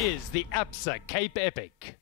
is the Absa Cape Epic.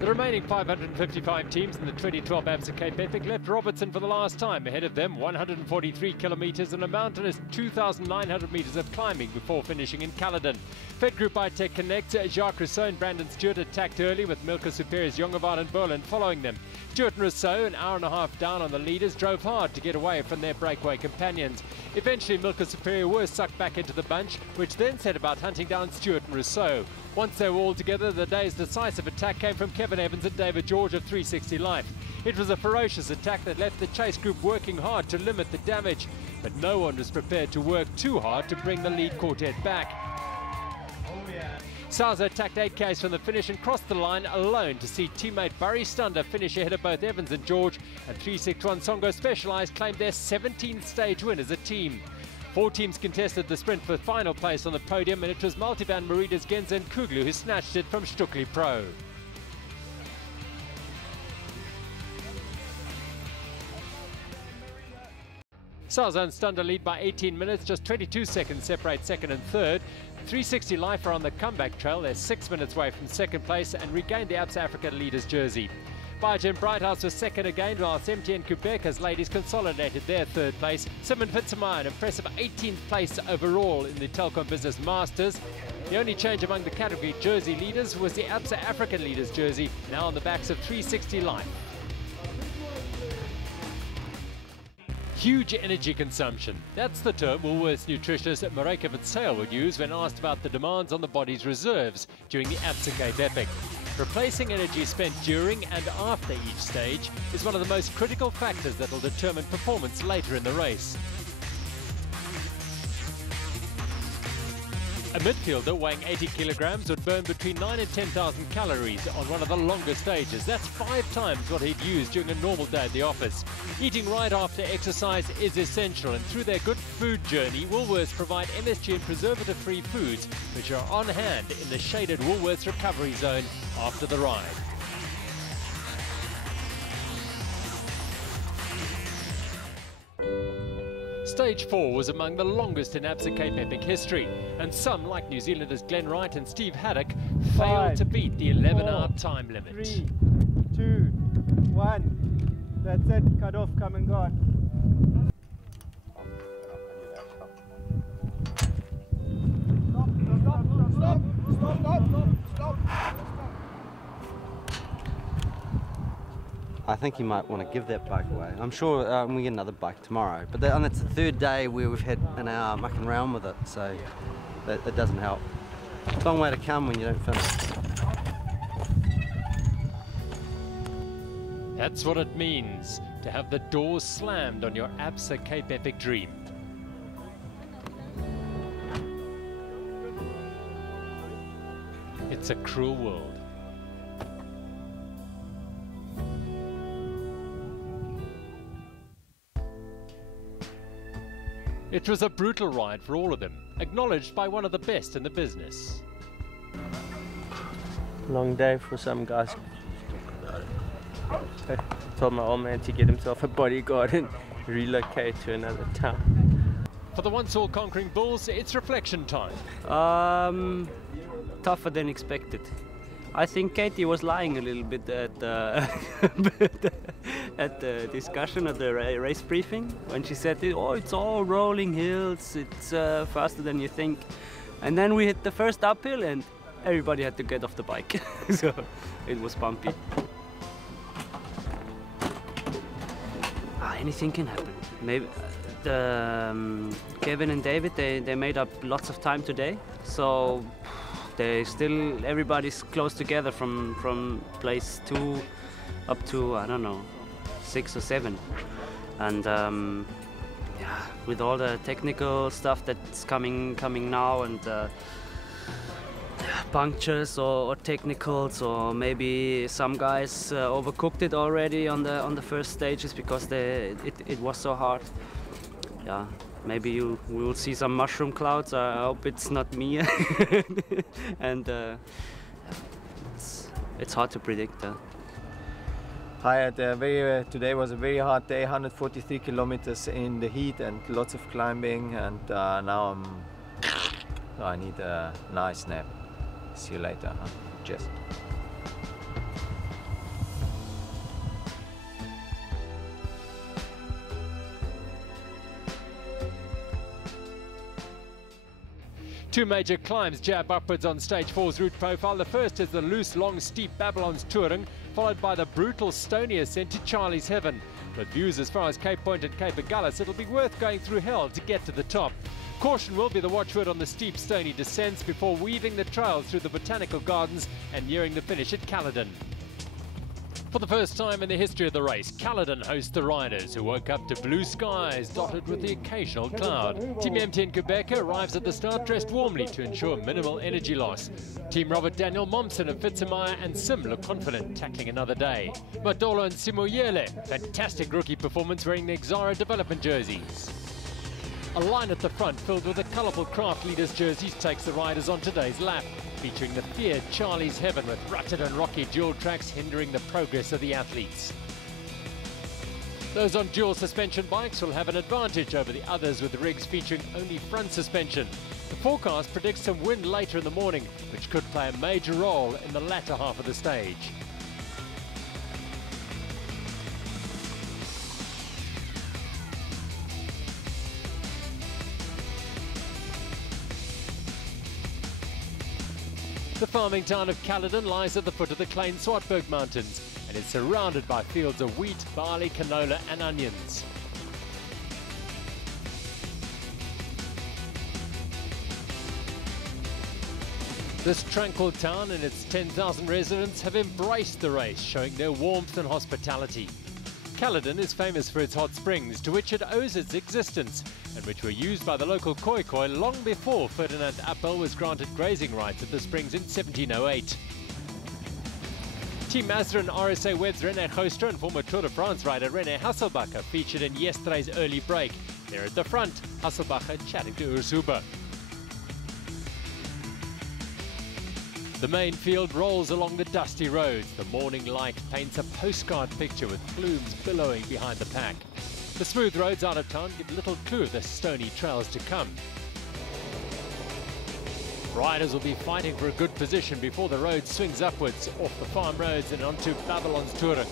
The remaining 555 teams in the 2012 Absa Cape Epic left Robertson for the last time. Ahead of them, 143 kilometres and a mountainous 2,900 metres of climbing before finishing in Caledon. Fed Group I-Tech Connect, Jacques Rousseau and Brandon Stewart attacked early with Milka Superior's Jongewaard and Berlin following them. Stewart and Rousseau, an hour and a half down on the leaders, drove hard to get away from their breakaway companions. Eventually, Milka Superior were sucked back into the bunch, which then set about hunting down Stewart and Rousseau. Once they were all together, the day's decisive attack came from Kevin Evans and David George of 360 Life. It was a ferocious attack that left the chase group working hard to limit the damage, but no one was prepared to work too hard to bring the lead quartet back. Sauser attacked 8Ks from the finish and crossed the line alone to see teammate Barry Stunder finish ahead of both Evans and George, and 361 Songo Specialized claimed their 17th stage win as a team. 4 teams contested the sprint for final place on the podium, and it was Multivan Maridas Genza and Kuglu who snatched it from Stukli Pro. Sauser and Stunder lead by 18 minutes, just 22 seconds separate second and third. 360 Life are on the comeback trail. They're 6 minutes away from second place and regained the Absa Africa leaders jersey. Bajan Brighthouse was second again, while MTN Quebec as ladies consolidated their third place. Simon Fitzemire, an impressive 18th place overall in the Telkom Business Masters. The only change among the category jersey leaders was the Absa African leaders jersey, now on the backs of 360 Life. Huge energy consumption. That's the term Woolworths nutritionist Mareka Vitsail would use when asked about the demands on the body's reserves during the Absa Cape Epic. Replacing energy spent during and after each stage is one of the most critical factors that will determine performance later in the race. A midfielder weighing 80 kilograms would burn between 9 and 10,000 calories on one of the longer stages. That's 5 times what he'd use during a normal day at the office. Eating right after exercise is essential, and through their good food journey, Woolworths provide MSG and preservative-free foods which are on hand in the shaded Woolworths recovery zone after the ride. Stage 4 was among the longest in Absa Cape Epic history, and some, like New Zealanders Glenn Wright and Steve Haddock, failed to beat the 11-hour time limit. 3, 2, 1. That's it. Cut off, come and go. I think he might want to give that bike away. I'm sure we get another bike tomorrow, but and it's the 3rd day where we've had an hour mucking around with it, so that doesn't help. It's a long way to come when you don't finish. That's what it means to have the doors slammed on your Absa Cape Epic dream. It's a cruel world. It was a brutal ride for all of them, acknowledged by one of the best in the business. Long day for some guys. I told my old man to get himself a bodyguard and relocate to another town. For the once all-conquering Bulls, it's reflection time. Tougher than expected. I think Katie was lying a little bit at at the discussion at the race briefing when she said, "Oh, it's all rolling hills. It's faster than you think." And then we hit the first uphill, and everybody had to get off the bike. So it was bumpy. Anything can happen. Maybe Kevin and David, they made up lots of time today, so everybody's close together from place 2 up to, I don't know, 6 or 7, and yeah, with all the technical stuff that's coming now, and punctures or technicals, or maybe some guys overcooked it already on the first stages because it was so hard. Yeah, maybe we will see some mushroom clouds. I hope it's not me. And it's hard to predict. I had today was a very hard day, 143 kilometers in the heat and lots of climbing, and now I need a nice nap. See you later, huh? Cheers. Two major climbs jab upwards on stage 4's route profile. The first is the loose, long, steep Babylon's Touring, followed by the brutal, stony ascent to Charlie's Heaven. But views as far as Cape Point and Cape Agulhas, it'll be worth going through hell to get to the top. Caution will be the watchword on the steep, stony descents before weaving the trails through the botanical gardens and nearing the finish at Caledon. For the first time in the history of the race, Caledon hosts the riders who woke up to blue skies dotted with the occasional cloud. Team MTN Quebec arrives at the start dressed warmly to ensure minimal energy loss. Team Robert Daniel Momsen of Fitzemire and Sim look confident tackling another day. Madolo and Simoyele, fantastic rookie performance wearing the Xara development jerseys. A line at the front filled with the colourful craft leaders' jerseys takes the riders on today's lap, featuring the feared Charlie's Heaven with rutted and rocky dual tracks hindering the progress of the athletes. Those on dual suspension bikes will have an advantage over the others with rigs featuring only front suspension. The forecast predicts some wind later in the morning, which could play a major role in the latter half of the stage. The farming town of Caledon lies at the foot of the Klein-Swartberg Mountains and is surrounded by fields of wheat, barley, canola and onions. This tranquil town and its 10,000 residents have embraced the race, showing their warmth and hospitality. Caledon is famous for its hot springs, to which it owes its existence, and which were used by the local Khoikhoi long before Ferdinand Appel was granted grazing rights at the springs in 1708. Team Mazda and RSA Web's René Goostra and former Tour de France rider René Hasselbacher featured in yesterday's early break. There at the front, Hasselbacher chatting to Urs Huber. The main field rolls along the dusty roads. The morning light paints a postcard picture with plumes billowing behind the pack. The smooth roads out of town give little clue of the stony trails to come. Riders will be fighting for a good position before the road swings upwards off the farm roads and onto Babylon's Touring.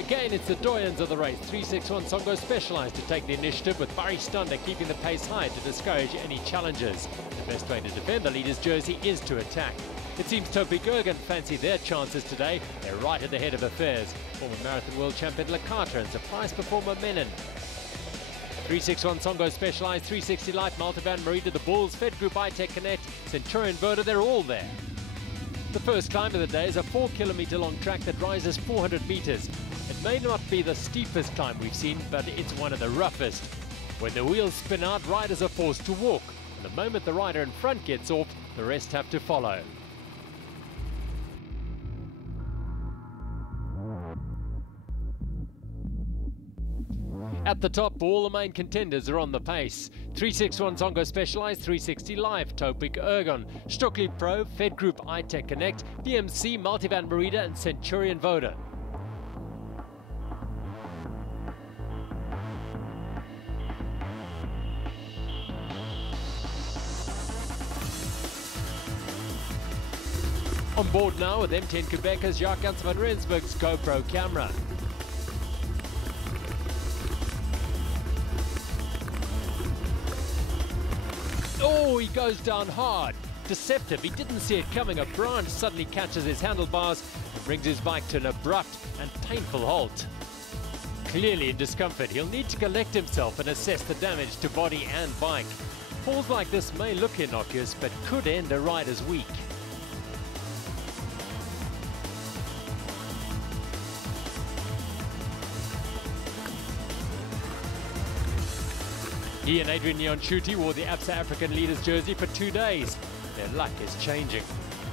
Again, it's the doyens of the race, 361 Songo Specialized, to take the initiative, with Barry Stander keeping the pace high to discourage any challengers. The best way to defend the leader's jersey is to attack. It seems Topi Gergen fancy their chances today. They're right at the head of affairs. Former marathon world champion Lakata and surprise performer Menon. 361 Songo Specialized, 360 Light, Multivan Merida, the Bulls, Fed Group, iTech Connect, Centurion Voda, they're all there. The first climb of the day is a 4-kilometer long track that rises 400 meters. It may not be the steepest climb we've seen, but it's one of the roughest. When the wheels spin out, riders are forced to walk. And the moment the rider in front gets off, the rest have to follow. At the top, all the main contenders are on the pace. 361 Zongo Specialized, 360 Live, Topic Ergon, Stokely Pro, Fed Group, iTech Connect, BMC, Multivan Merida and Centurion Voda. On board now with MTN Quebec's Jacques Hans van Rensburg's GoPro camera. Oh, he goes down hard. deceptive. He didn't see it coming. A branch suddenly catches his handlebars and brings his bike to an abrupt and painful halt. Clearly in discomfort, he'll need to collect himself and assess the damage to body and bike. Falls like this may look innocuous, but could end a rider's week. He and Adrian Nyanshuti wore the Absa African Leaders jersey for 2 days. Their luck is changing.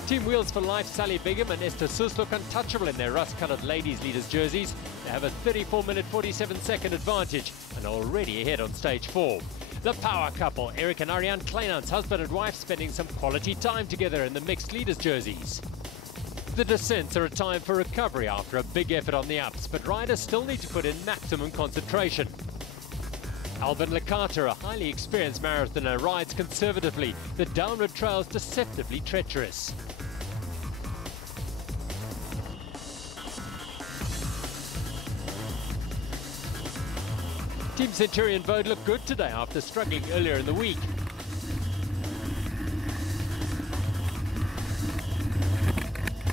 Team Wheels for Life, Sally Bigham and Esther Sus look untouchable in their rust-coloured Ladies Leaders jerseys. They have a 34-minute, 47-second advantage and are already ahead on stage 4. The power couple, Eric and Ariane Kleinans, husband and wife, spending some quality time together in the mixed leaders jerseys. The descents are a time for recovery after a big effort on the ups, but riders still need to put in maximum concentration. Alban Lecata, a highly experienced marathoner, rides conservatively. The downward trail is deceptively treacherous. Team Centurion Bode looked good today after struggling earlier in the week.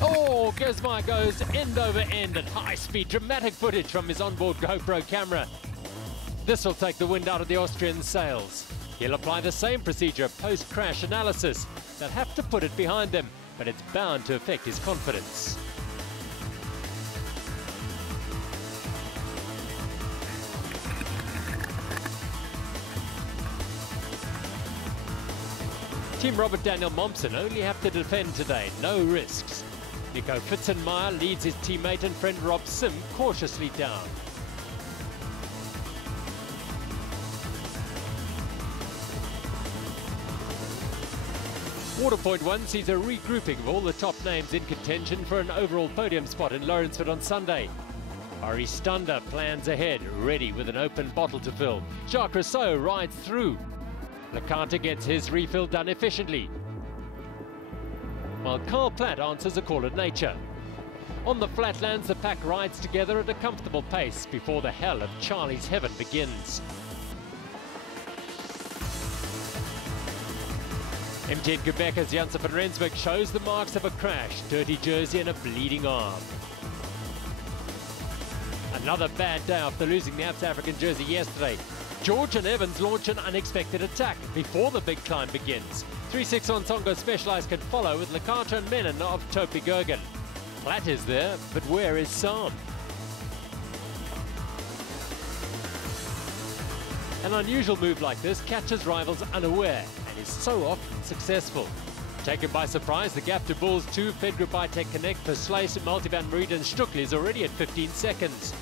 Oh, Gizmar goes end over end at high speed. Dramatic footage from his onboard GoPro camera. This will take the wind out of the Austrian sails. He'll apply the same procedure post-crash analysis. They'll have to put it behind them, but it's bound to affect his confidence. Team Robert Daniel Momsen only have to defend today, no risks. Nico Fitzenmeyer leads his teammate and friend Rob Sim cautiously down. Waterpoint 1 sees a regrouping of all the top names in contention for an overall podium spot in Lawrenceford on Sunday. Ari Stander plans ahead, ready with an open bottle to fill. Jacques Rousseau rides through. Lecata gets his refill done efficiently, while Carl Platt answers a call of nature. On the flatlands, the pack rides together at a comfortable pace before the hell of Charlie's Heaven begins. MTN Quebec's Janssen van Rensburg shows the marks of a crash, dirty jersey and a bleeding arm. Another bad day after losing the Absa African jersey yesterday. George and Evans launch an unexpected attack before the big climb begins. 361 Songo Specialized can follow with Lecata and Menon of Topi Gergen. Platt is there, but where is Sam? An unusual move like this catches rivals unaware and is so often successful. Taken by surprise, the gap to Bulls 2, Fed Group iTech Connect for Slice, Multivan, Merida and Stuckli is already at 15 seconds.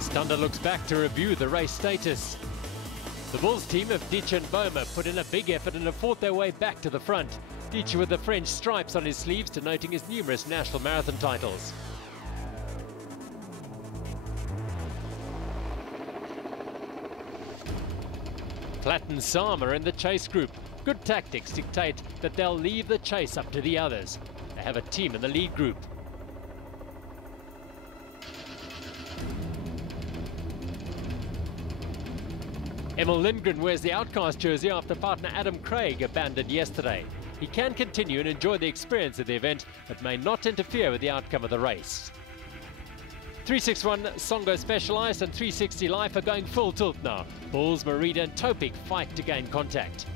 Stander looks back to review the race status. The Bulls team of Ditch and Boma put in a big effort and have fought their way back to the front. Ditch with the French stripes on his sleeves denoting his numerous national marathon titles. Platt and Sam are in the chase group. Good tactics dictate that they'll leave the chase up to the others. They have a team in the lead group. Emil Lindgren wears the Outcast jersey after partner Adam Craig abandoned yesterday. He can continue and enjoy the experience of the event, but may not interfere with the outcome of the race. 361 Songo Specialized and 360 Life are going full tilt now. Bulls, Merida and Topik fight to gain contact.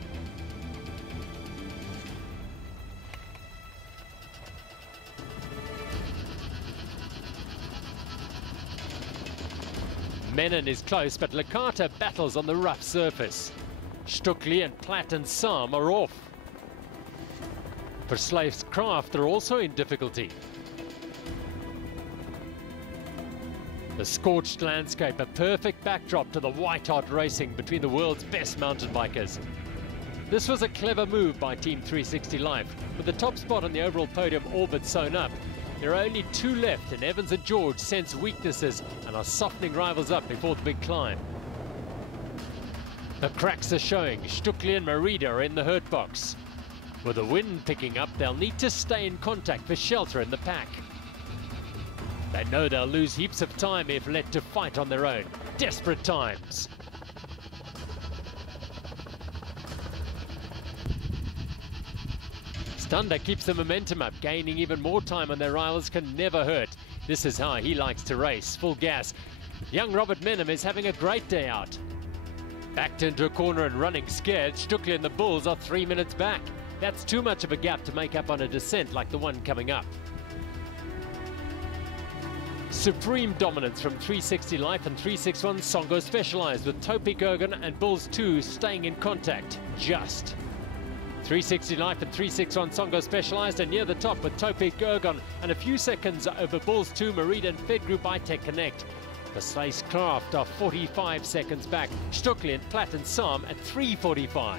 Menon is close, but Lecata battles on the rough surface. Stuckli and Platt and Sam are off. Verslaaf's Craft are also in difficulty. The scorched landscape, a perfect backdrop to the white-hot racing between the world's best mountain bikers. This was a clever move by Team 360 Life. With the top spot on the overall podium all but sewn up, there are only two left, and Evans and George sense weaknesses and are softening rivals up before the big climb. The cracks are showing. Stuckli and Merida are in the hurt box. With the wind picking up, they'll need to stay in contact for shelter in the pack. They know they'll lose heaps of time if let to fight on their own. Desperate times. Stander keeps the momentum up, gaining even more time on their rivals can never hurt. This is how he likes to race, full gas. Young Robert Menham is having a great day out. Backed into a corner and running scared, Stuckli and the Bulls are 3 minutes back. That's too much of a gap to make up on a descent like the one coming up. Supreme dominance from 360 Life and 361 Songo Specialized, with Topi Gergen and Bulls 2 staying in contact. Just. 360 Life and 361 Songo Specialized are near the top with Topi Gergen and a few seconds over Bulls 2, Merida and Fed Group iTech Connect. The Spacecraft are 45 seconds back. Stuckli and Platt and Sam at 3:45.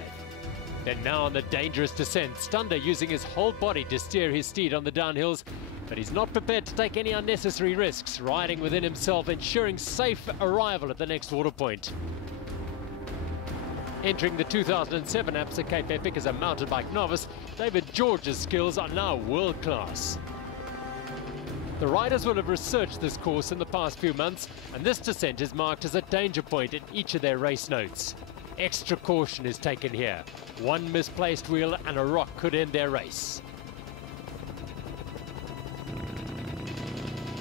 They're now on the dangerous descent. Stander using his whole body to steer his steed on the downhills, but he's not prepared to take any unnecessary risks, riding within himself, ensuring safe arrival at the next water point. Entering the 2007 Absa Cape Epic as a mountain bike novice, David George's skills are now world class. The riders will have researched this course in the past few months, and this descent is marked as a danger point in each of their race notes. Extra caution is taken here. One misplaced wheel and a rock could end their race.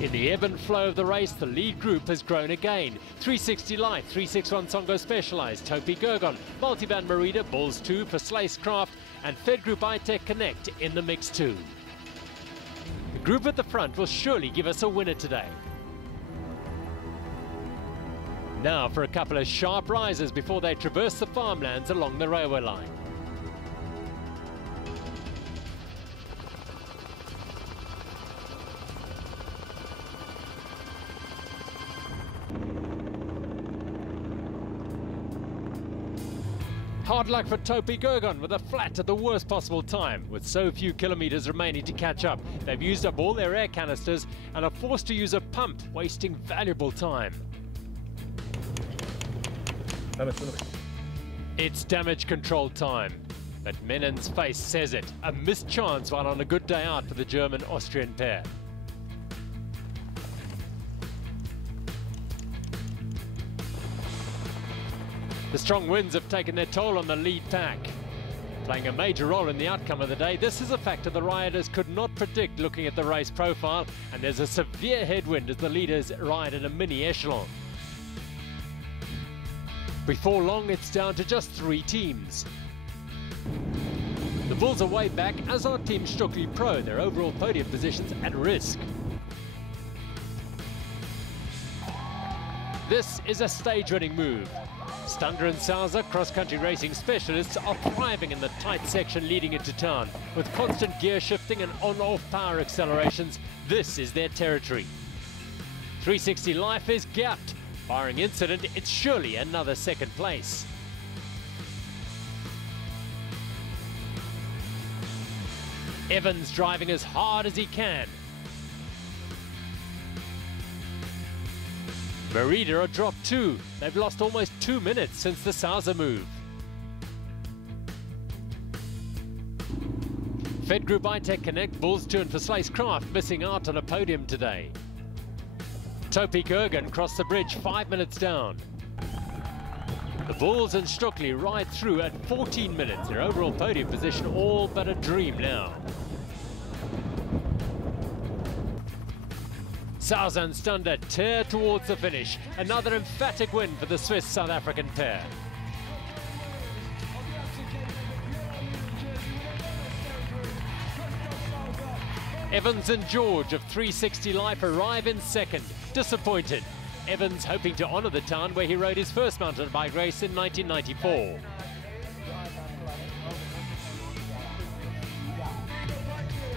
In the ebb and flow of the race, the lead group has grown again. 360 Life, 361 Songo Specialized, Topi Gergen, Multiband Merida, Bulls 2 for Spacecraft, and Fed Group iTech Connect in the mix too. The group at the front will surely give us a winner today. Now for a couple of sharp rises before they traverse the farmlands along the railway line. Hard luck for Topi Gergen with a flat at the worst possible time. With so few kilometers remaining to catch up, they've used up all their air canisters and are forced to use a pump, wasting valuable time. It's damage control time, but Menen's face says it. A missed chance while on a good day out for the German-Austrian pair. The strong winds have taken their toll on the lead pack. Playing a major role in the outcome of the day, this is a factor the riders could not predict looking at the race profile, and there's a severe headwind as the leaders ride in a mini echelon. Before long, it's down to just 3 teams. The Bulls are way back, as are Team Stuckli Pro, their overall podium positions at risk. This is a stage-winning move. Stander and Sousa, cross-country racing specialists, are thriving in the tight section leading into town. With constant gear shifting and on-off power accelerations, this is their territory. 360 Life is gapped. Barring incident, it's surely another second place. Evans driving as hard as he can. Merida are dropped too. They've lost almost 2 minutes since the Sousa move. Fed Group iTech Connect, Bulls 2 and for Spacecraft missing out on a podium today. Topi Gergen crossed the bridge 5 minutes down. The Bulls and Stuckli ride through at 14 minutes. Their overall podium position all but a dream now. Sousa and Stander tear towards the finish. Another emphatic win for the Swiss-South African pair. Evans and George of 360 Life arrive in second. Disappointed. Evans hoping to honour the town where he rode his first mountain bike race in 1994.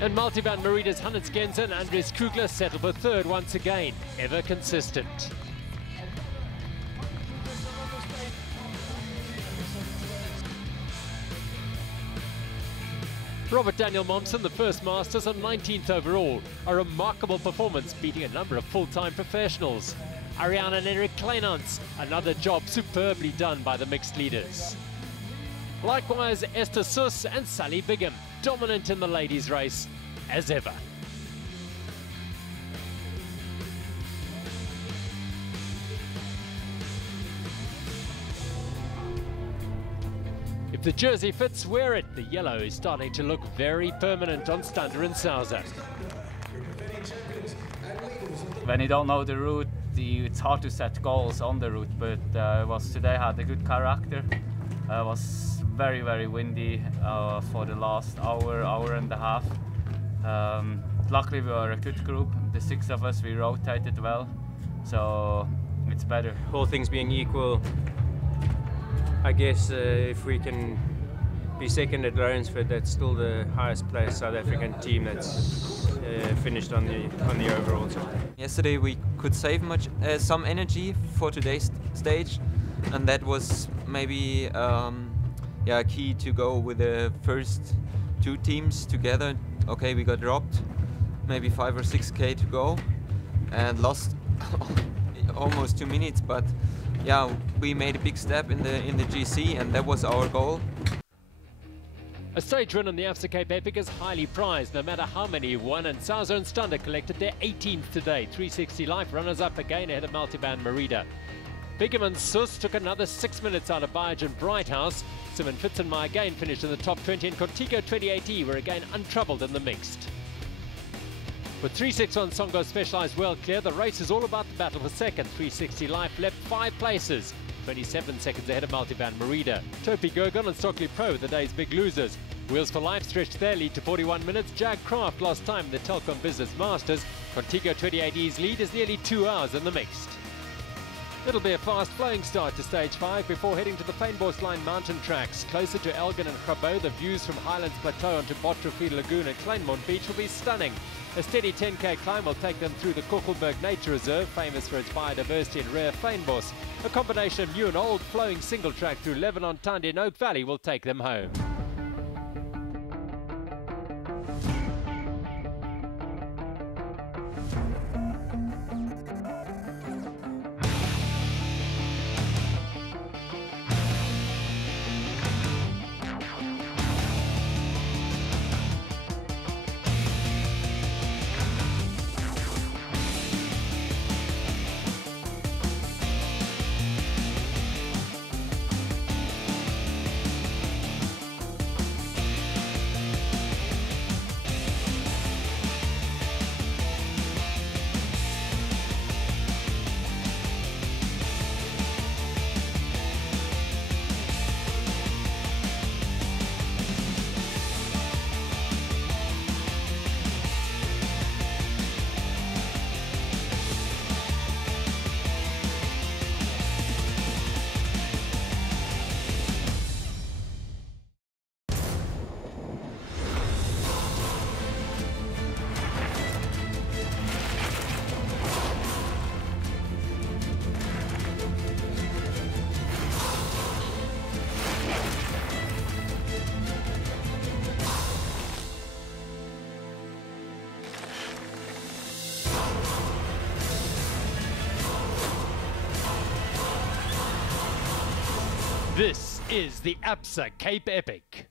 And multiband Merida's Hannes Genzer and Andres Kugler settle for third once again, ever consistent. Robert Daniel Momsen, the first Masters on 19th overall. A remarkable performance, beating a number of full-time professionals. Ariane and Eric Kleinans, another job superbly done by the mixed leaders. Likewise, Esther Suss and Sally Bigham, dominant in the ladies' race as ever. the jersey fits, wear it. The yellow is starting to look very permanent on Stander and Sousa. When you don't know the route, it's hard to set goals on the route, but today had a good character. It was very, very windy for the last hour and a half. Luckily we were a good group, the 6 of us, we rotated well, so it's better. All things being equal, I guess if we can be second at Lawrenceford, that's still the highest placed South African team that's finished on the overall. Yesterday we could save some energy for today's stage, and that was maybe key to go with the first 2 teams together. Okay, we got dropped, maybe 5 or 6K to go, and lost almost 2 minutes. But yeah, we made a big step in the GC, and that was our goal. A stage win on the Absa Cape Epic is highly prized, no matter how many you've won, and Sousa and Stander collected their 18th today. 360 Life runners-up again ahead of Multivan Merida. Bigham and Sus took another 6 minutes out of Biogen Brighthouse. Simon Fitzenmeyer again finished in the top 20, and Contigo 28E were again untroubled in the mixed. With 361 Songo Specialized well clear, the race is all about the battle for second. 360 Life left 5 places, 27 seconds ahead of Multivan Merida. Topi Gergon and Stockley Pro were the day's big losers. Wheels for Life stretched their lead to 41 minutes. Jag Craft lost time in the Telcom Business Masters. Contigo 28E's lead is nearly 2 hours in the mixed. It'll be a fast-flowing start to Stage 5 before heading to the Fynbos mountain tracks. Closer to Elgin and Grabo, the views from Highlands Plateau onto Bottrafie Lagoon and Kleinmond Beach will be stunning. A steady 10k climb will take them through the Kogelberg Nature Reserve, famous for its biodiversity and rare fynbos. A combination of new and old flowing single track through Lebanon, Tandi and Oak Valley will take them home. This is the Absa Cape Epic.